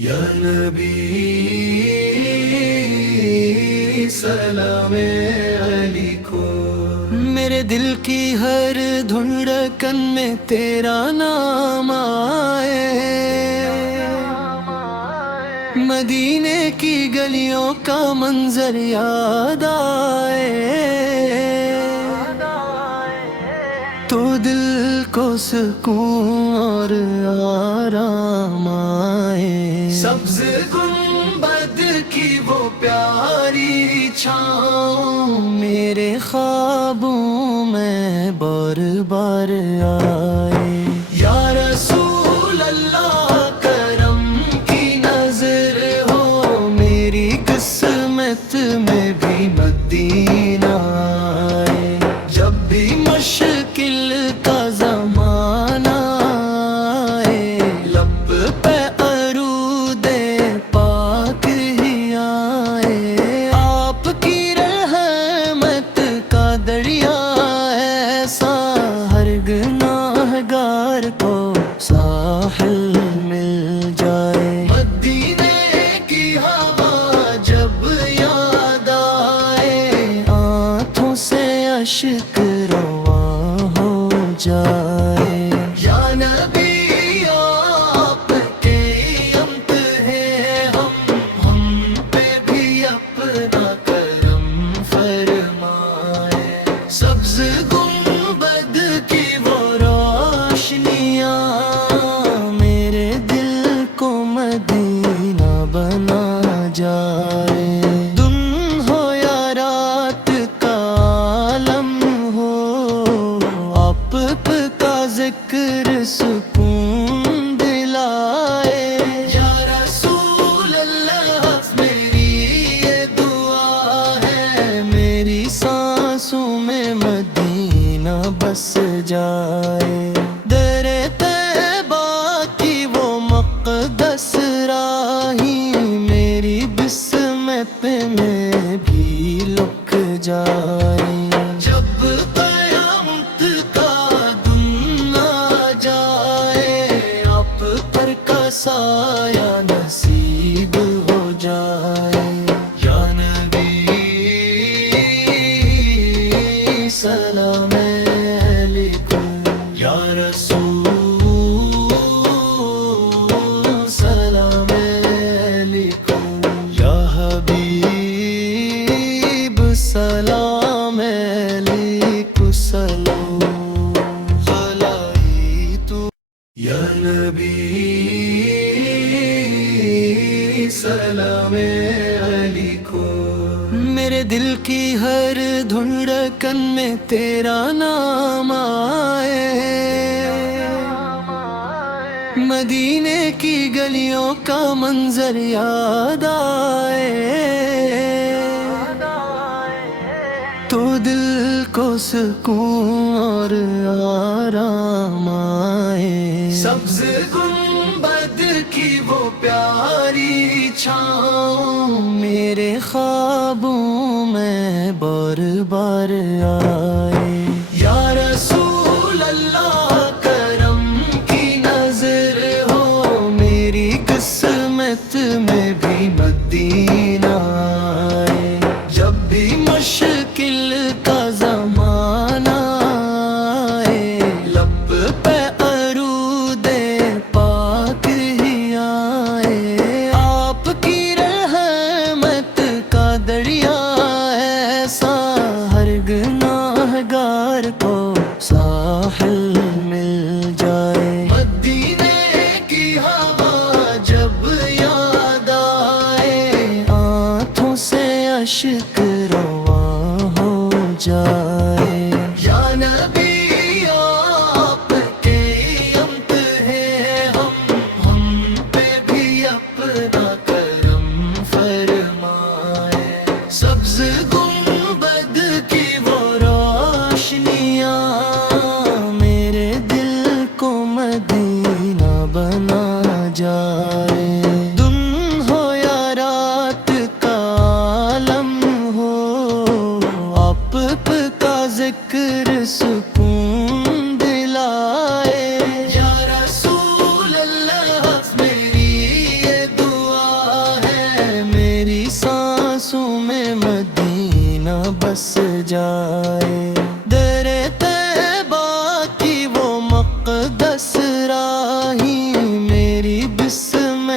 یا نبی سلام علیکم، میرے دل کی ہر دھڑکن میں تیرا نام آئے، مدینے کی گلیوں کا منظر یاد آئے، تو دل کو سکون اور آرام آئے۔ سبز گنبد کی وہ پیاری چھاؤں میرے خوابوں میں بار بار آئے۔ یا رسول اللہ کرم کی نظر ہو، میری قسمت میں بھی مدینہ آئے۔ جب بھی مشکل کا زمانہ آئے، لب پہ عروج پاک ہی آئے۔ آپ کی رحمت کا دریا ایسا، ہر گناہگار کو ساحل مل جائے۔ مدینے کی ہوا جب یاد آئے، آنکھوں سے اشک رواں ہو جائے۔ یا نبی آپ کے امت ہیں ہم پہ بھی اپنا کرم فرمائے۔ سبز گنبد کی وہ روشنیاں میرے دل کو مدینہ بنا جائے۔ دن ہو یا رات کا عالم ہو، آپ کا ذکر سکون دلائے۔ یا رسول اللہ میری یہ دعا ہے، میری سانسوں میں مدینہ بس جائے۔ در طیبہ کی وہ مقدس راہی میری بسمت میں بھی لک جائے۔ جب قیامت کا دن آ جائے، آپ پر کا سایہ نصیب ہو جائے۔ یا نبی سلام علیکم، یا رسول سلام علیکم، یا حبیب سلام علیکم، سلام خلائی تو۔ یا نبی سلام علیکم، میرے دل کی ہر دھڑکن میں تیرا نام آئے، مدینے کی گلیوں کا منظر یاد آئے، تو دل کو سکون اور آرام آئے۔ سبز گنبد کی وہ پیاری چھاؤں میرے خوابوں میں بار بار آئے۔ یا رسول اللہ کرم کی نظر ہو، میری قسمت میں بھی مدینہ آئے۔ جب بھی مشکل کا زمانہ آئے، لب پہ عروج پاک ہی آئے۔ آپ کی رحمت کا دریا ایسا، ہر گناہگار کو ساحل مل جائے۔ مدینے کی ہوا جب یاد آئے، آنکھوں سے اشک رواں ہو جائے۔ یا نبی آپ کے امت ہیں ہم پہ بھی اپنا کرم فرمائے۔ سبز گنبد کی وہ روشنیاں میرے دل کو مدینہ بنا جائے۔ دن ہو یا رات کا عالم ہو، آپ کا ذکر سکون دلائے۔ یا رسول اللہ میری یہ دعا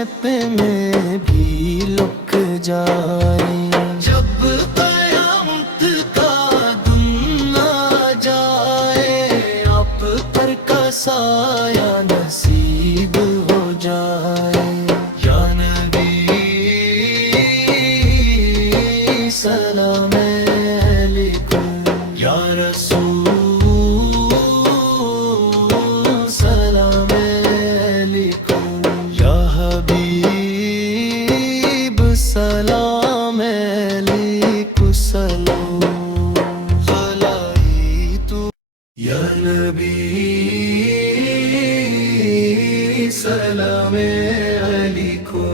قسمت میں بھی لک جائے، جب قیامت کا دن آ جائے، آپ پر کا سایہ نصیب ہو جائے۔ یا نبی سلام علیکم، یا رسول سلام علیکم، یا حبیب سلام علیکم، سلام خلائی تو یا نبی سلام علیکم۔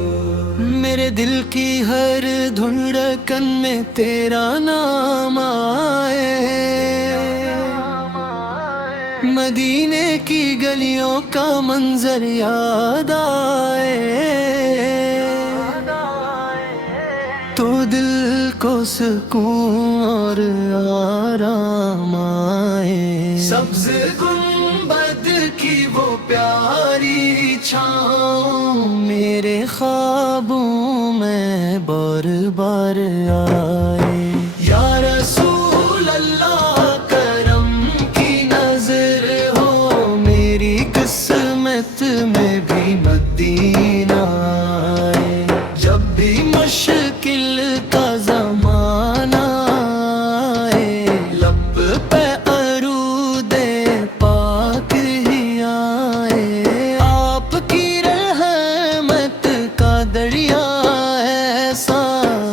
میرے دل کی ہر دھڑکن میں تیرا نام آئے، مدینے کی گلیوں کا منظر یاد آئے، تو دل کو سکون اور آرام آئے۔ سبز گنبد کی وہ پیاری چھاؤں میرے خوابوں میں بار بار آئے۔ یا رسول اللہ کرم کی نظر ہو، میری قسمت میں بھی مدینہ آئے، جب بھی مشکل کا زمانہ آئے، لب پہ عروج پاک ہی آئے، آپ کی رحمت کا دریا ایسا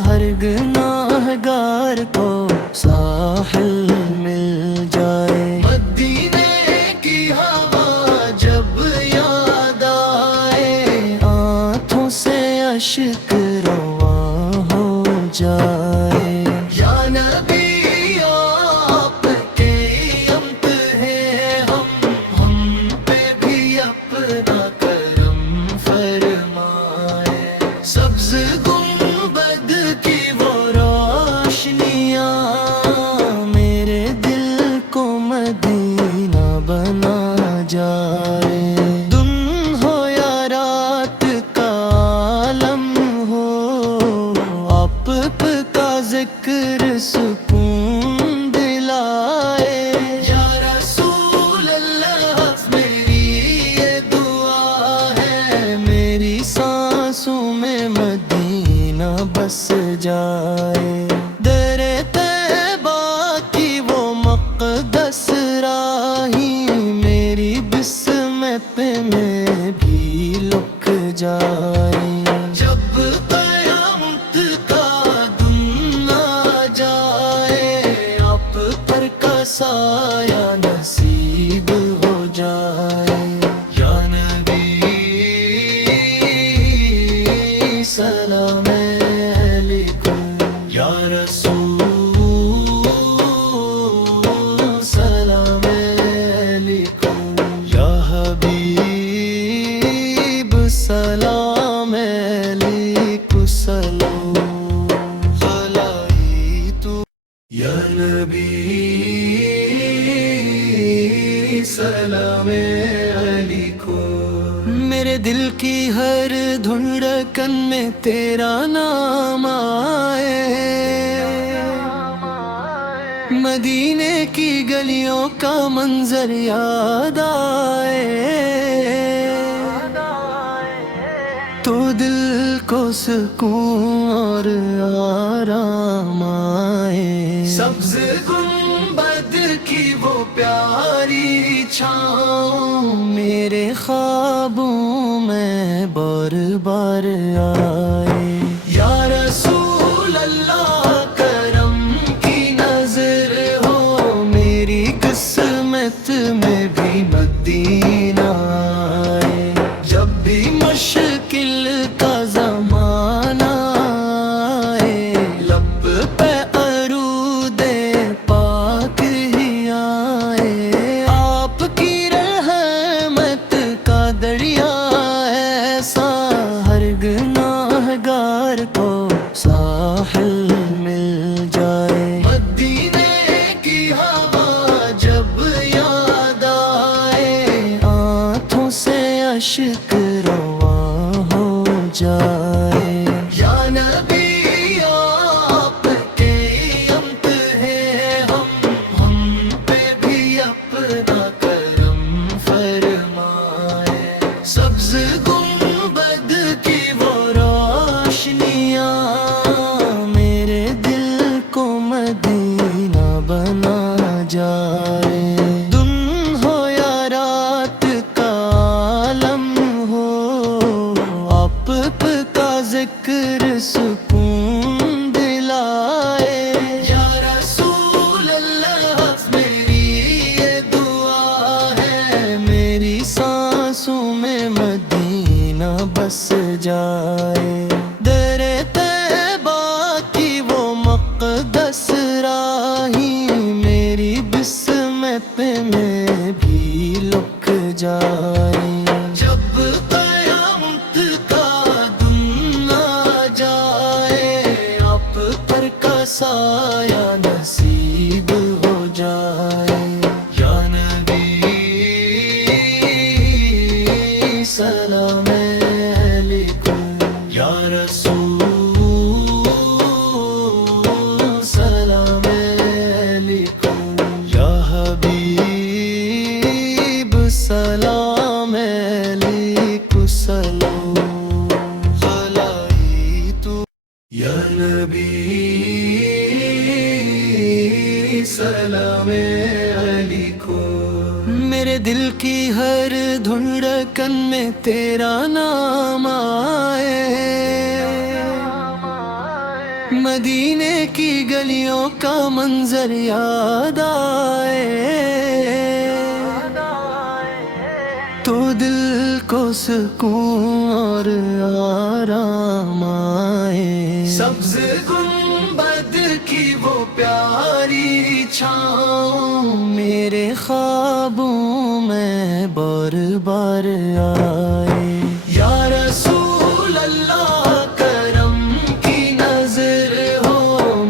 ہر گناہگار کو ساحل مل جائے۔ مدینے کی ہوا جب یاد آئے، آنکھوں سے اشک رواں ہو جائے۔ یا نبی آپ کے امت ہیں ہم پہ بھی اپنا کرم فرمائے۔ سبز گنبد کی وہ روشنیاں میرے دل کو مدینہ بنا جائے، دن ہو یا رات کا عالم ہو، آپ کا ذکر سکون دلائے۔ یا رسول اللہ میری یہ دعا ہے، میری سانسوں میں مدینہ بس جائے۔ در طیبہ کی وہ مقدس راہیں میری بسمت میں بھی لک جائے، جب قیامت کا دن آ جائے، آپ پر کا سایہ نصیب ہو جائے۔ یا نبی سلام علیکم، یا رسول سلام علیکم، یا حبیب سلام علیکم، سلام خلائی تو یا نبی سلام علیکم۔ میرے دل کی ہر دھڑکن میں تیرا نام آئے، مدینے کی گلیوں کا منظر یاد آئے، تو دل کو سکون اور آرام آئے۔ سبز گنبد کی وہ پیاری چھاؤں میرے خوابوں میں بار بار آئے۔ یا رسول اللہ کرم کی نظر ہو، میری قسمت میں بھی مدینہ آئے، جب بھی مشکل کا زمانہ آئے، لب پہ عروج پاک ہی آئے، آپ کی رحمت کا دریا ایسا ہر گناہگار کو ساحل مل جائے۔ مدینے کی ہوا جب یاد آئے، آنکھوں سے اشک رواں ہو جائے یا نبی آپ کے امت ہے ہم پہ بھی اپنا کرم فرمائے سبز گنبد کی وہ روشنیاں میرے دل کو مدینہ بنا جائے دن ہو یا رات کا عالم ہو آپ کا ذکر سکون دلائے یا رسول اللہ میری یہ دعا ہے میری سانسوں میں مدینہ بس جائے در طیبہ کی وہ مقدس راہی میری بسمت میں بھی لک جائے جب قیامت کا دن آ جائے آپ پر کا سایہ نصیب ہو جائے یا نبی سلام علیکم یا رسول سلام علیکم یا حبیب سلام علیکم سلام خلائی تو یا نبی سلام علیکم میرے دل کی ہر دھڑکن میں تیرا نام آئے مدینے کی گلیوں کا منظر یاد آئے تو دل کو سکون اور آرام آئے سبز گنبد کی وہ پیاری چھاؤں میرے خوابوں میں بار بار آئے یا رسول اللہ کرم کی نظر ہو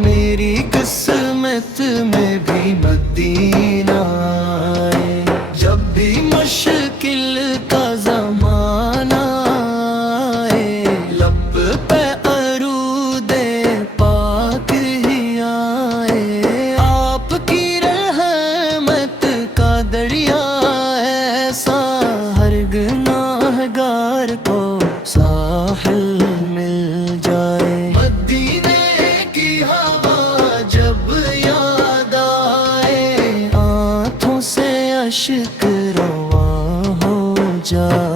میری قسمت میں بھی مدینہ آئے جب بھی مشکل کا زمانہ آئے لب پہ درود پاک ہی آئے آپ کی رحمت کا دریا ایسا ہر گناہگار کو ساحل مل جائے مدینے کی ہوا جب یاد آئے آنکھوں سے اشک رواں ہو جائے